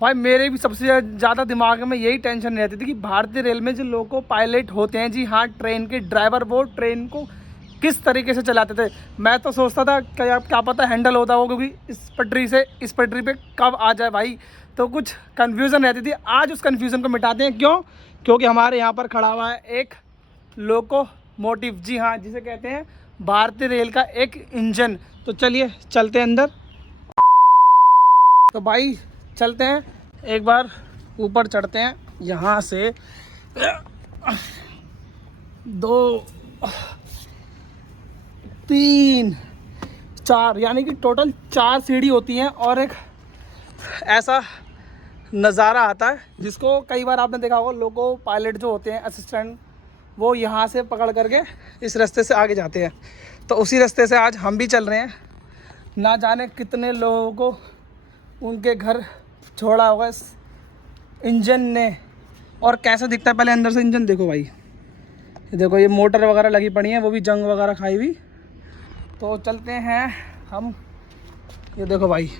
भाई मेरे भी सबसे ज़्यादा दिमाग में यही टेंशन रहती थी कि भारतीय रेल में जो लोको पायलट होते हैं, जी हाँ, ट्रेन के ड्राइवर, वो ट्रेन को किस तरीके से चलाते थे। मैं तो सोचता था क्या पता हैंडल होता हो, क्योंकि इस पटरी से इस पटरी पे कब आ जाए भाई, तो कुछ कन्फ्यूज़न रहती थी। आज उस कन्फ्यूज़न को मिटाते हैं। क्यों? क्योंकि हमारे यहाँ पर खड़ा हुआ है एक लोकोमोटिव, जी हाँ, जिसे कहते हैं भारतीय रेल का एक इंजन। तो चलिए चलते हैं अंदर। तो भाई चलते हैं, एक बार ऊपर चढ़ते हैं। यहाँ से 2 3 4 यानी कि टोटल 4 सीढ़ी होती हैं, और एक ऐसा नज़ारा आता है जिसको कई बार आपने देखा होगा, लोको पायलट जो होते हैं, असिस्टेंट, वो यहाँ से पकड़ करके इस रास्ते से आगे जाते हैं। तो उसी रास्ते से आज हम भी चल रहे हैं। ना जाने कितने लोगों को उनके घर छोड़ा होगा इस इंजन ने। और कैसा दिखता है पहले अंदर से इंजन देखो भाई, ये देखो, ये मोटर वगैरह लगी पड़ी है, वो भी जंग वगैरह खाई हुई। तो चलते हैं हम। ये देखो भाई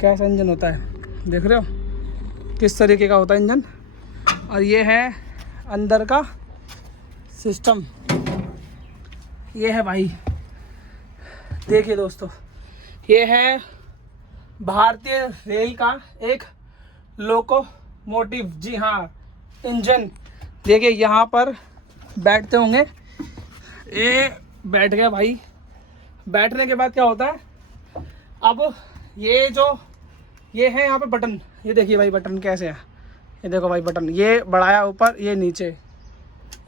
कैसा इंजन होता है, देख रहे हो किस तरीके का होता है इंजन। और ये है अंदर का सिस्टम, ये है भाई, देखिए दोस्तों, ये है भारतीय रेल का एक लोकोमोटिव, जी हाँ, इंजन। देखिए यहाँ पर बैठते होंगे, ये बैठ गया भाई। बैठने के बाद क्या होता है, अब ये है यहाँ पे बटन, ये देखिए भाई बटन कैसे है, ये देखो भाई बटन, ये बढ़ाया ऊपर, ये नीचे,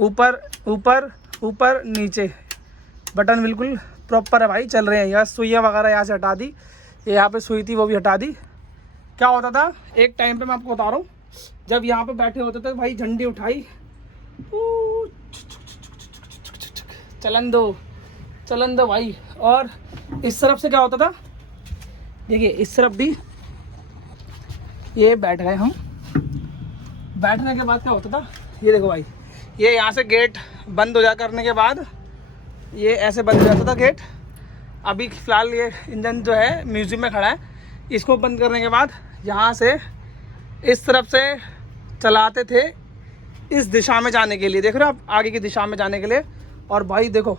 ऊपर ऊपर ऊपर नीचे, बटन बिल्कुल प्रॉपर है भाई। चल रहे हैं। यहाँ सुइयाँ वगैरह यहाँ से हटा दी, ये यहाँ पे सुई थी वो भी हटा दी। क्या होता था एक टाइम पे, मैं आपको बता रहा हूँ, जब यहाँ पे बैठे होते थे भाई, झंडी उठाई, चलन दो भाई। और इस तरफ से क्या होता था, देखिए इस तरफ भी ये बैठ गए हम। बैठने के बाद क्या होता था, ये देखो भाई, ये यहाँ से गेट बंद हो जा करने के बाद ये ऐसे बंद हो जाता था गेट। अभी फ़िलहाल ये इंजन जो है म्यूज़ियम में खड़ा है, इसको बंद करने के बाद यहाँ से इस तरफ से चलाते थे इस दिशा में जाने के लिए, देख रहे हो आप, आगे की दिशा में जाने के लिए। और भाई देखो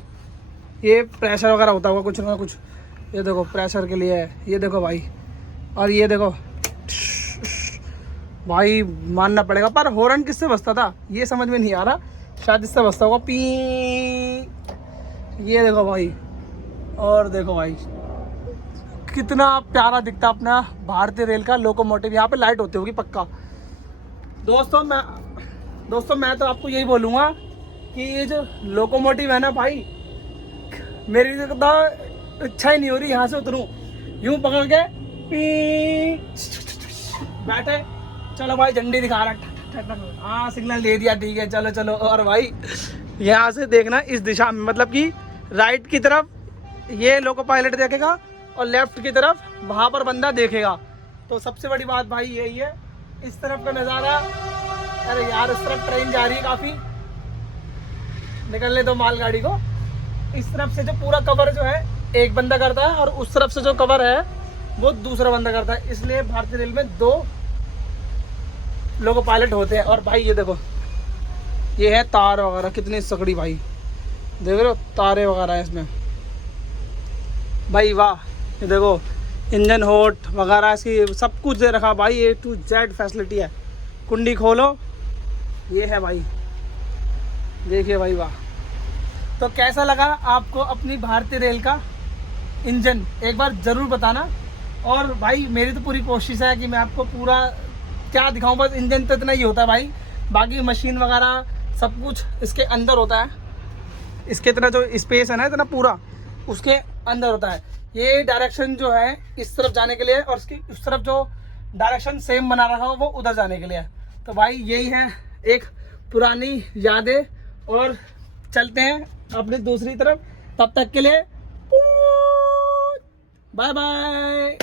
ये प्रेशर वगैरह होता होगा कुछ ना कुछ, ये देखो प्रेशर के लिए है, ये देखो भाई। और ये देखो भाई, मानना पड़ेगा, पर हॉर्न किससे बजता था ये समझ में नहीं आ रहा, शायद इससे बजता होगा, पी, ये देखो भाई। और देखो भाई कितना प्यारा दिखता अपना भारतीय रेल का लोकोमोटिव। यहाँ पे लाइट होती होगी पक्का। दोस्तों मैं तो आपको यही बोलूँगा कि ये जो लोकोमोटिव है ना भाई, मेरी तो इच्छा ही नहीं हो रही यहाँ से उतरूँ, यूँ पकड़ के पी बैठे, चलो भाई झंडी दिखा रहा, हाँ सिग्नल दे दिया, ठीक है चलो चलो। और भाई यहाँ से देखना इस दिशा में, मतलब कि राइट की तरफ ये लोको पायलट देखेगा और लेफ्ट की तरफ वहाँ पर बंदा देखेगा। तो सबसे बड़ी बात भाई यही है, इस तरफ का नज़ारा। अरे यार, इस तरफ ट्रेन जा रही है, काफ़ी निकलने दो मालगाड़ी को। इस तरफ से जो पूरा कवर जो है एक बंदा करता है, और उस तरफ से जो कवर है वो दूसरा बंदा करता है। इसलिए भारतीय रेल में 2 लोको पायलट होते हैं। और भाई ये देखो, ये है तार वगैरह, कितनी सकड़ी भाई, देख रहे हो तारे वगैरह है इसमें भाई, वाह। ये देखो इंजन हॉट वगैरह, इसकी सब कुछ दे रखा भाई, A to Z फैसिलिटी है। कुंडी खोलो, ये है भाई, देखिए भाई, वाह। तो कैसा लगा आपको अपनी भारतीय रेल का इंजन, एक बार ज़रूर बताना। और भाई मेरी तो पूरी कोशिश है कि मैं आपको पूरा क्या दिखाऊं, बस इंजन तो इतना ही होता है भाई, बाकी मशीन वगैरह सब कुछ इसके अंदर होता है। इसके इतना जो स्पेस है ना, इतना पूरा उसके अंदर होता है। ये डायरेक्शन जो है इस तरफ जाने के लिए, और इसकी उस तरफ जो डायरेक्शन सेम बना रखा हो वो उधर जाने के लिए। तो भाई यही है एक पुरानी यादें, और चलते हैं अपनी दूसरी तरफ। तब तक के लिए बाय बाय।